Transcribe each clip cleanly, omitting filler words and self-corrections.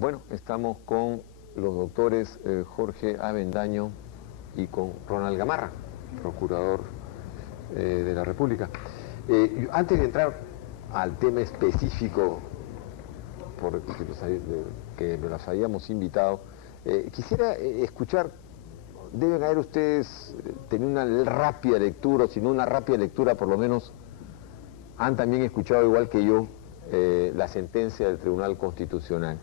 Bueno, estamos con los doctores Jorge Avendaño y con Ronald Gamarra, procurador de la República. Antes de entrar al tema específico por que los habíamos invitado, quisiera escuchar, deben haber ustedes tenido una rápida lectura, o si no una rápida lectura, por lo menos han también escuchado, igual que yo, la sentencia del Tribunal Constitucional.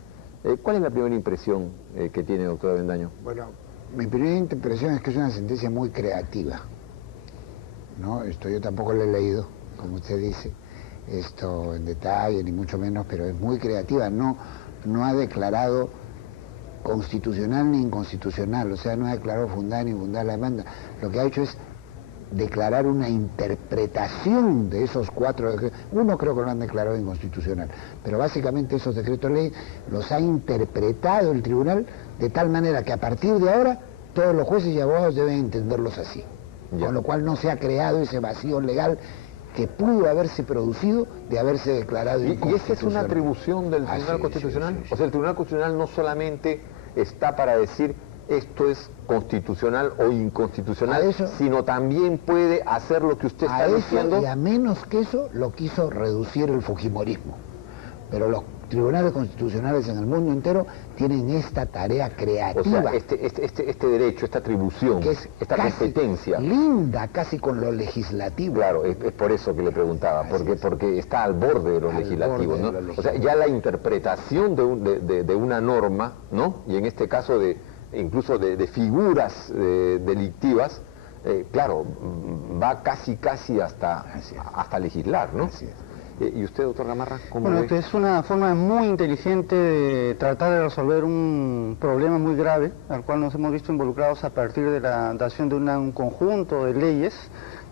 ¿Cuál es la primera impresión que tiene, doctor Avendaño? Bueno, mi primera impresión es que es una sentencia muy creativa, ¿no? Yo tampoco lo he leído, como usted dice, en detalle, ni mucho menos, pero es muy creativa. No ha declarado constitucional ni inconstitucional, o sea, no ha declarado fundada ni infundada la demanda. Lo que ha hecho es declarar una interpretación de esos 4 decretos. Uno creo que lo han declarado inconstitucional, pero básicamente esos decretos de ley los ha interpretado el tribunal de tal manera que a partir de ahora todos los jueces y abogados deben entenderlos así. Ya. Con lo cual no se ha creado ese vacío legal que pudo haberse producido de haberse declarado inconstitucional. ¿Y esa es una atribución del Tribunal Constitucional? Sí. O sea, el Tribunal Constitucional no solamente está para decir esto es constitucional o inconstitucional, sino también puede hacer lo que usted está diciendo. Y a menos que eso lo quiso reducir el fujimorismo. Pero los tribunales constitucionales en el mundo entero tienen esta tarea creativa. O sea, este derecho, esta atribución, que es esta competencia. Linda casi con lo legislativo. Claro, es por eso que le preguntaba, porque está al borde de lo legislativo, ¿no? O sea, ya la interpretación de una norma, ¿no? Y en este caso incluso de figuras delictivas, claro, va casi hasta legislar, ¿no? Así es. ¿Y usted, doctor Gamarra, cómo Bueno, ve? que es una forma muy inteligente de tratar de resolver un problema muy grave, al cual nos hemos visto involucrados a partir de la dación de un conjunto de leyes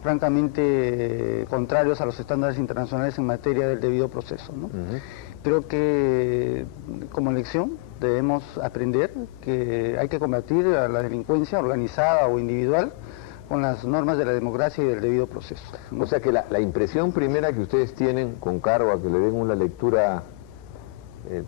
francamente contrarios a los estándares internacionales en materia del debido proceso, ¿no? Creo que como lección debemos aprender que hay que combatir a la delincuencia organizada o individual con las normas de la democracia y del debido proceso, ¿no? O sea que la impresión primera que ustedes tienen, con cargo a que le den una lectura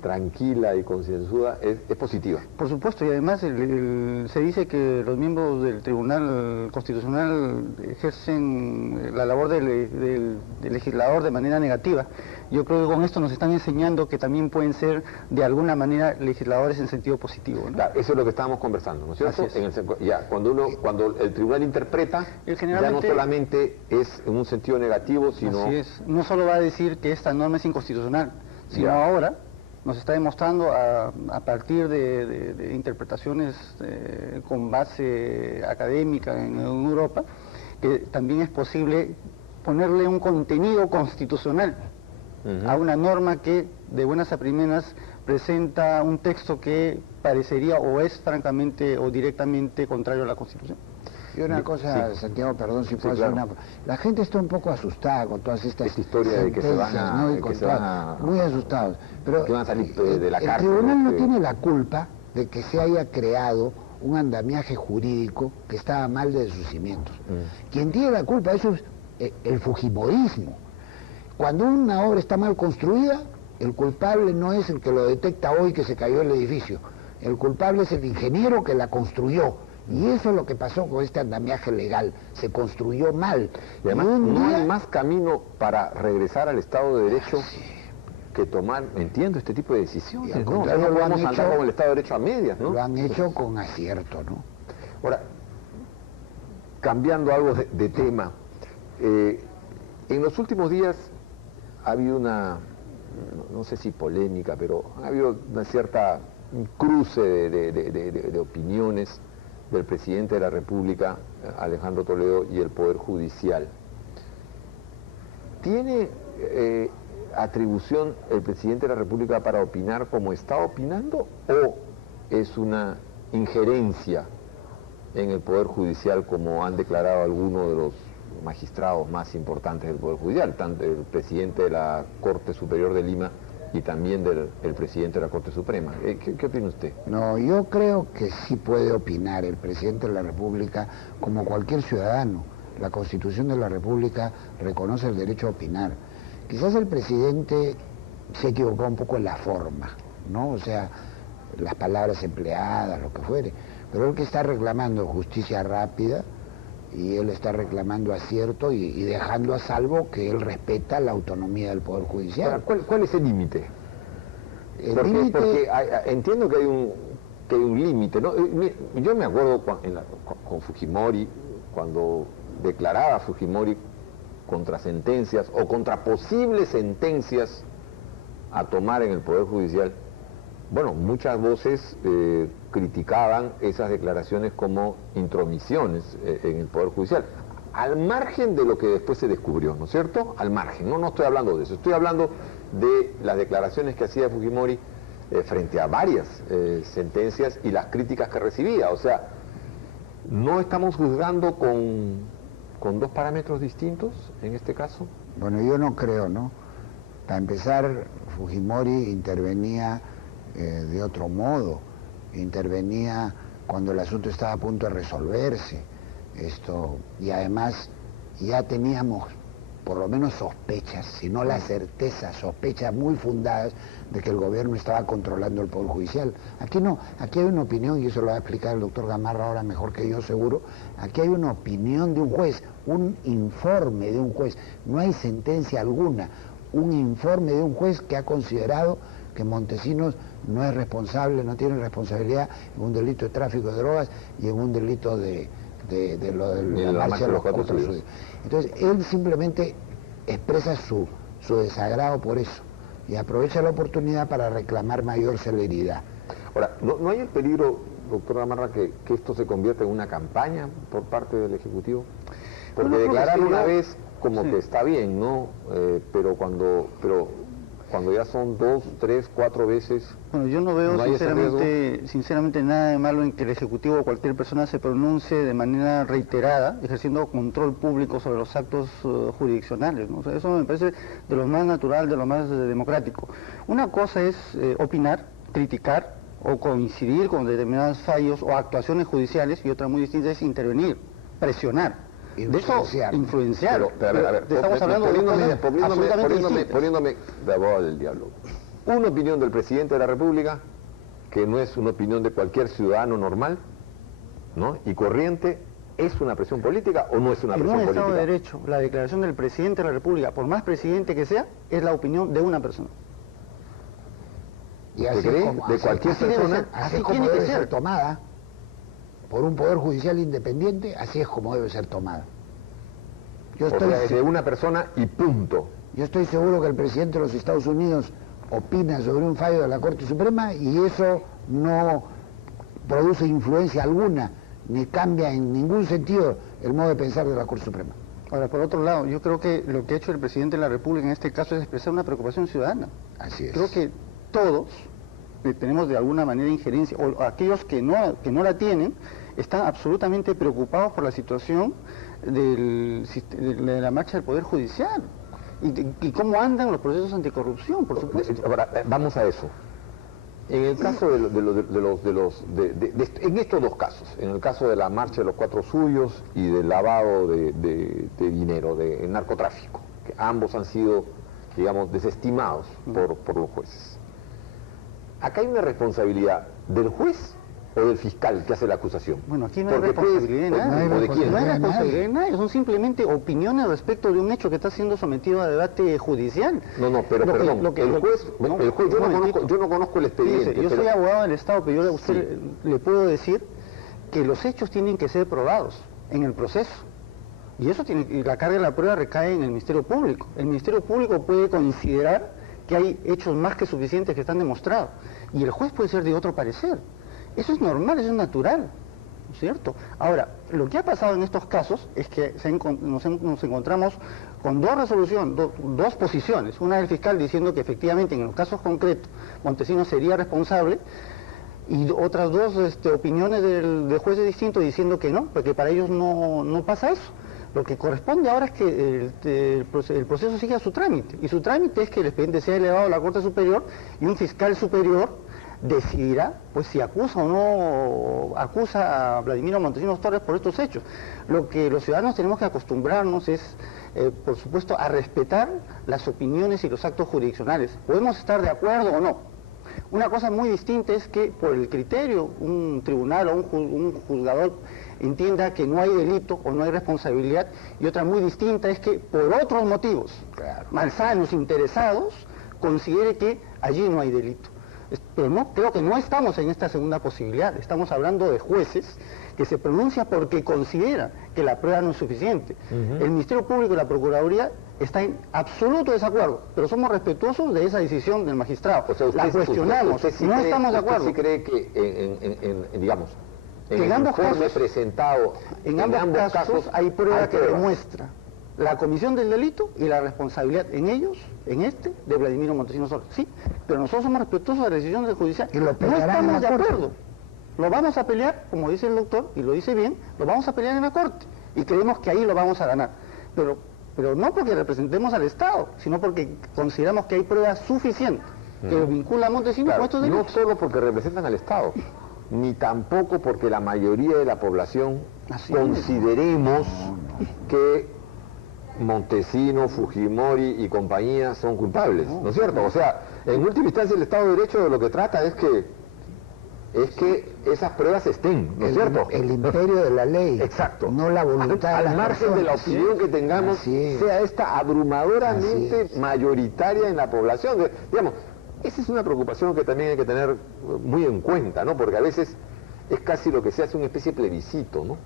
tranquila y concienzuda, es positiva. Por supuesto, y además se dice que los miembros del Tribunal Constitucional ejercen la labor del legislador de manera negativa. Yo creo que con esto nos están enseñando que también pueden ser de alguna manera legisladores en sentido positivo, ¿no? Claro, eso es lo que estábamos conversando, ¿no es cierto? Cuando el tribunal interpreta, ya no solamente es en un sentido negativo, sino... Así es, no solo va a decir que esta norma es inconstitucional, sino ahora nos está demostrando a partir de interpretaciones con base académica en Europa, que también es posible ponerle un contenido constitucional a una norma que de buenas a primeras presenta un texto que parecería o es francamente o directamente contrario a la Constitución. Y una cosa, Santiago, perdón si puedo hacer una... La gente está un poco asustada con todas estas historia de que se van a... Muy asustados. Pero que van a salir de la cárcel. El tribunal no tiene la culpa de que se haya creado un andamiaje jurídico que estaba mal desde sus cimientos. Quien tiene la culpa de eso es el fujimorismo. Cuando una obra está mal construida, el culpable no es el que lo detecta hoy que se cayó el edificio. El culpable es el ingeniero que la construyó. Y eso es lo que pasó con este andamiaje legal, se construyó mal. Y además no hay más camino para regresar al Estado de Derecho que tomar, entiendo, este tipo de decisiones. No podemos andar con el Estado de Derecho a medias, ¿no? Lo han hecho con acierto, ¿no? Ahora, cambiando algo de tema, en los últimos días ha habido una, no sé si polémica, pero ha habido una cierta cruce de opiniones del presidente de la República, Alejandro Toledo, y el Poder Judicial. ¿Tiene atribución el presidente de la República para opinar como está opinando o es una injerencia en el Poder Judicial como han declarado algunos de los magistrados más importantes del Poder Judicial, tanto el presidente de la Corte Superior de Lima y también el presidente de la Corte Suprema? ¿Qué opina usted? No, yo creo que sí puede opinar el presidente de la República como cualquier ciudadano. La Constitución de la República reconoce el derecho a opinar. Quizás el presidente se equivocó un poco en la forma, ¿no? O sea, las palabras empleadas, lo que fuere, pero él que está reclamando justicia rápida, y él está reclamando acierto y dejando a salvo que él respeta la autonomía del Poder Judicial. ¿Cuál es el límite? Porque entiendo que hay un límite, ¿no? Yo me acuerdo con Fujimori, cuando declaraba Fujimori contra sentencias o contra posibles sentencias a tomar en el Poder Judicial, bueno, muchas voces criticaban esas declaraciones como intromisiones en el Poder Judicial, al margen de lo que después se descubrió, ¿no es cierto? Al margen, no estoy hablando de eso, estoy hablando de las declaraciones que hacía Fujimori frente a varias sentencias y las críticas que recibía. O sea, ¿no estamos juzgando con dos parámetros distintos en este caso? Bueno, yo no creo, ¿no? Para empezar, Fujimori intervenía de otro modo, intervenía cuando el asunto estaba a punto de resolverse, y además ya teníamos por lo menos sospechas, si no la certeza, sospechas muy fundadas de que el gobierno estaba controlando el Poder Judicial. Aquí no, aquí hay una opinión, y eso lo va a explicar el doctor Gamarra ahora mejor que yo seguro, aquí hay una opinión de un juez, un informe de un juez, no hay sentencia alguna, un informe de un juez que ha considerado que Montesinos no es responsable, no tiene responsabilidad en un delito de tráfico de drogas y en un delito de la marcha de los cuatro suyos. Entonces, él simplemente expresa su desagrado por eso y aprovecha la oportunidad para reclamar mayor celeridad. Ahora, ¿no hay el peligro, doctor Gamarra, que esto se convierta en una campaña por parte del Ejecutivo? Porque bueno, declarar una vez como sí, que está bien, ¿no? Pero cuando ya son 2, 3, 4 veces... Bueno, yo no veo sinceramente nada de malo en que el Ejecutivo o cualquier persona se pronuncie de manera reiterada, ejerciendo control público sobre los actos jurisdiccionales, ¿no? O sea, eso me parece de lo más natural, de lo más democrático. Una cosa es opinar, criticar o coincidir con determinados fallos o actuaciones judiciales, y otra muy distinta es intervenir, presionar. De eso, influenciar. Pero, a ver, estamos hablando poniéndome de abogado del diablo. Una opinión del presidente de la República, que no es una opinión de cualquier ciudadano normal, ¿no? Y corriente, ¿es una presión política o no es una presión política? En un Estado de Derecho, la declaración del presidente de la República, por más presidente que sea, es la opinión de una persona. Y así de cualquier persona, así como debe ser tomada por un Poder Judicial independiente, así es como debe ser tomada. O sea, es de una persona y punto. Yo estoy seguro que el presidente de los Estados Unidos opina sobre un fallo de la Corte Suprema y eso no produce influencia alguna, ni cambia en ningún sentido el modo de pensar de la Corte Suprema. Ahora, por otro lado, yo creo que lo que ha hecho el presidente de la República en este caso es expresar una preocupación ciudadana. Así es. Creo que todos tenemos de alguna manera injerencia, o aquellos que no la tienen, están absolutamente preocupados por la situación de la marcha del Poder Judicial y cómo andan los procesos anticorrupción, por supuesto. Ahora, vamos a eso. En el caso en estos dos casos, en el caso de la marcha de los cuatro suyos y del lavado de dinero, de narcotráfico, que ambos han sido, digamos, desestimados por los jueces. Acá hay una responsabilidad del juez o del fiscal que hace la acusación. Bueno, aquí no hay responsabilidad de nadie. No hay responsabilidad de nadie, son simplemente opiniones respecto de un hecho que está siendo sometido a debate judicial. No, pero perdón, el juez, yo no conozco el expediente. Fíjese, yo soy abogado del Estado, pero yo a usted le puedo decir que los hechos tienen que ser probados en el proceso. Y eso y la carga de la prueba recae en el Ministerio Público. El Ministerio Público puede considerar que hay hechos más que suficientes que están demostrados. Y el juez puede ser de otro parecer. Eso es normal, eso es natural, ¿no es cierto? Ahora, lo que ha pasado en estos casos es que nos encontramos con dos resoluciones, dos posiciones. Una del fiscal diciendo que efectivamente en los casos concretos Montesinos sería responsable, y otras dos opiniones de jueces distintos diciendo que no, porque para ellos no pasa eso. Lo que corresponde ahora es que el proceso siga su trámite, y su trámite es que el expediente sea elevado a la Corte Superior y un fiscal superior decidirá pues si acusa o no acusa a Vladimiro Montesinos Torres por estos hechos. Lo que los ciudadanos tenemos que acostumbrarnos es, por supuesto, a respetar las opiniones y los actos jurisdiccionales. Podemos estar de acuerdo o no, Una cosa muy distinta es que por el criterio un tribunal o un juzgador entienda que no hay delito o no hay responsabilidad, y otra muy distinta es que por otros motivos, malsanos, interesados, considere que allí no hay delito. Pero no, creo que no estamos en esta segunda posibilidad, estamos hablando de jueces que se pronuncian porque considera que la prueba no es suficiente. El Ministerio Público y la Procuraduría están en absoluto desacuerdo, pero somos respetuosos de esa decisión del magistrado. O sea, la cuestionamos, no estamos de acuerdo. ¿Usted sí cree que digamos, en En el ambos informe casos, presentado, en ambos casos hay prueba que demuestra la comisión del delito y la responsabilidad en ellos, en este, de Vladimiro Montesinos Torres? Sí, pero nosotros somos respetuosos de la decisión del judicial. Y lo No pelearán estamos en de la corte. acuerdo. Lo vamos a pelear, como dice el doctor, y lo dice bien, lo vamos a pelear en la corte. Y creemos que ahí lo vamos a ganar. Pero no porque representemos al Estado, sino porque consideramos que hay pruebas suficientes que lo vincula a Montesinos con estos no delitos. solo porque representan al Estado, ni tampoco porque la mayoría de la población Así es. consideremos que Montesinos, Fujimori y compañía son culpables, ¿no es cierto? O sea, en última instancia el Estado de Derecho de lo que trata es que esas pruebas estén, ¿no es cierto? El imperio de la ley. Exacto. No la voluntad de al las margen de la personas. opinión que tengamos, Así es. sea esta abrumadoramente Así es. mayoritaria en la población. Digamos, esa es una preocupación que también hay que tener muy en cuenta, ¿no? Porque a veces es casi lo que se hace una especie de plebiscito, ¿no?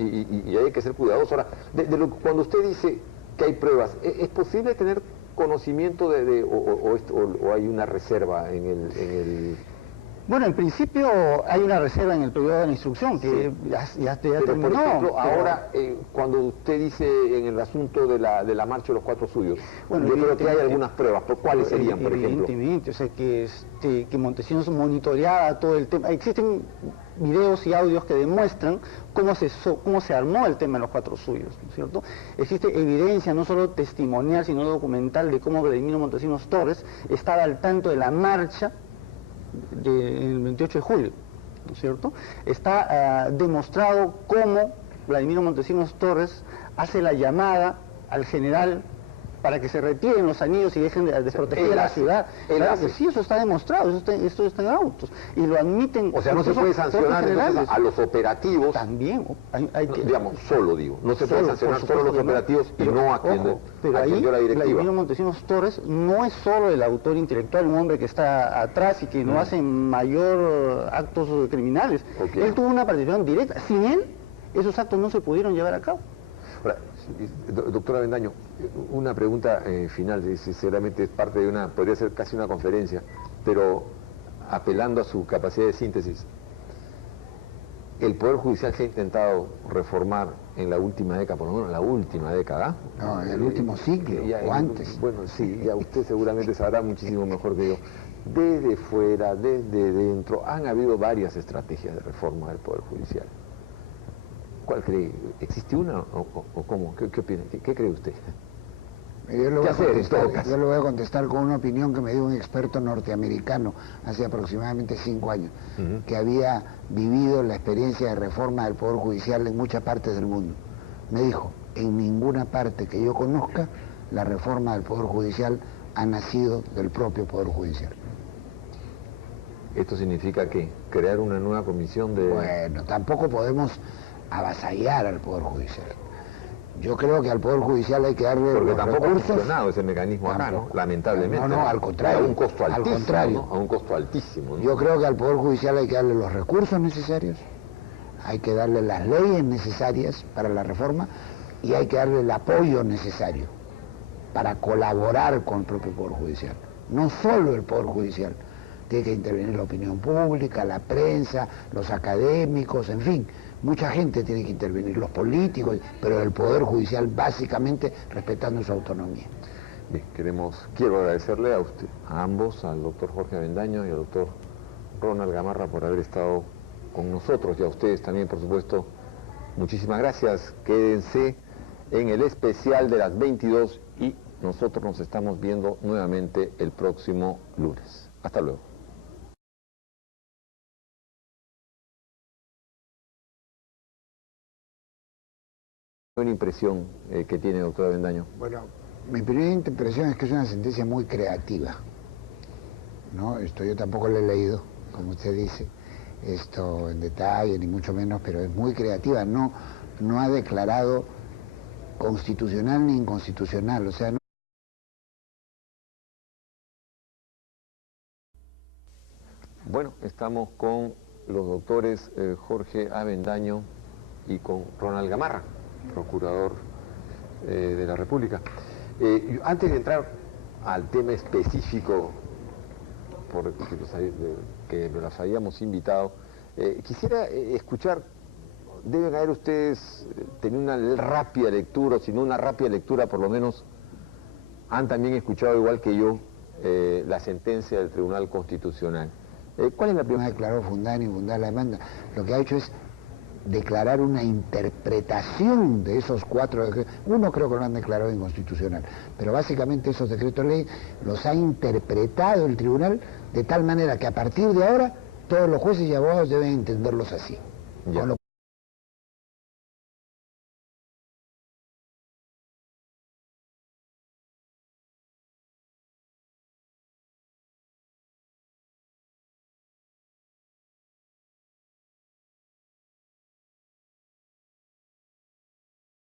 Y hay que ser cuidadoso. Ahora, cuando usted dice que hay pruebas, ¿es posible tener conocimiento o hay una reserva en el Bueno, en principio hay una reserva en el periodo de la instrucción que ya Pero, terminó. por ejemplo, pero- ahora, cuando usted dice en el asunto de la marcha de los 4 suyos, Bueno, yo creo que hay evidentemente- algunas pruebas. ¿Cuáles serían, por ejemplo? Evidentemente, o sea, que Montesinos monitoreaba todo el tema. Existen videos y audios que demuestran cómo se armó el tema de los 4 suyos, ¿no es cierto? Existe evidencia, no solo testimonial, sino documental, de cómo Vladimiro Montesinos Torres estaba al tanto de la marcha del 28 de julio, ¿no es cierto? Está demostrado cómo Vladimiro Montesinos Torres hace la llamada al general para que se retiren los anillos y dejen de desproteger él la hace, ciudad. él Claro hace. que sí, eso está demostrado, esto está en autos. Y lo admiten. O sea, no se incluso puede sancionar propios entonces, generales. a los operativos, También, hay no, que... digamos, solo digo, no se puede Solo, sancionar por solo supuesto los que no. operativos y Pero, no a quien, ojo, pero a quien ahí dio la directiva. Vladimiro Montesinos Torres no es solo el autor intelectual, un hombre que está atrás y que no hace mayor actos criminales. Ok. Él tuvo una participación directa. Sin él, esos actos no se pudieron llevar a cabo. Ahora, doctora Avendaño, una pregunta final, sinceramente es parte de podría ser casi una conferencia, pero apelando a su capacidad de síntesis. El Poder Judicial se ha intentado reformar en la última década, por lo menos en la última década. No, en el último siglo, o antes. Bueno, sí, ya usted seguramente sabrá muchísimo mejor que yo. Desde fuera, desde dentro, han habido varias estrategias de reforma del Poder Judicial. ¿Cuál cree? ¿Existe una o cómo? ¿Qué opina? ¿Qué cree usted? Yo le, ¿Qué hacer en todo contestar, caso? yo le voy a contestar con una opinión que me dio un experto norteamericano hace aproximadamente 5 años, que había vivido la experiencia de reforma del Poder Judicial en muchas partes del mundo. Me dijo, en ninguna parte que yo conozca, la reforma del Poder Judicial ha nacido del propio Poder Judicial. ¿Esto significa qué? ¿Crear una nueva comisión de...? Bueno, tampoco podemos avasallar al Poder Judicial. Yo creo que al Poder Judicial hay que darle Porque los tampoco ha recursos. funcionado ese mecanismo acá, ¿no? Tampoco. Lamentablemente. No, al contrario. A un costo Al altísimo. contrario. ¿no? A un costo altísimo. ¿no? Yo creo que al Poder Judicial hay que darle los recursos necesarios, hay que darle las leyes necesarias para la reforma y hay que darle el apoyo necesario para colaborar con el propio Poder Judicial. No solo el Poder Judicial, tiene que intervenir la opinión pública, la prensa, los académicos, en fin, mucha gente tiene que intervenir, los políticos, pero el Poder Judicial básicamente respetando su autonomía. Bien, quiero agradecerle a usted, a ambos, al doctor Jorge Avendaño y al doctor Ronald Gamarra por haber estado con nosotros y a ustedes también, por supuesto, muchísimas gracias. Quédense en el especial de las 22 y nosotros nos estamos viendo nuevamente el próximo lunes. Hasta luego. Una impresión que tiene, doctor Avendaño. Bueno, mi primera impresión es que es una sentencia muy creativa. ¿no? Yo tampoco lo he leído, como usted dice, en detalle, ni mucho menos, pero es muy creativa, no ha declarado constitucional ni inconstitucional, o sea, Bueno, estamos con los doctores Jorge Avendaño y con Ronald Gamarra, procurador de la República. Antes de entrar al tema específico que los habíamos invitado, quisiera escuchar, deben haber ustedes tenido una rápida lectura, si no una rápida lectura, por lo menos han también escuchado, igual que yo, la sentencia del Tribunal Constitucional. ¿Cuál es la primera? No ha declarado fundada ni infundada la demanda. Lo que ha hecho es declarar una interpretación de esos 4 decretos. Uno creo que lo han declarado inconstitucional, pero básicamente esos decretos de ley los ha interpretado el tribunal de tal manera que a partir de ahora todos los jueces y abogados deben entenderlos así. Ya. Con lo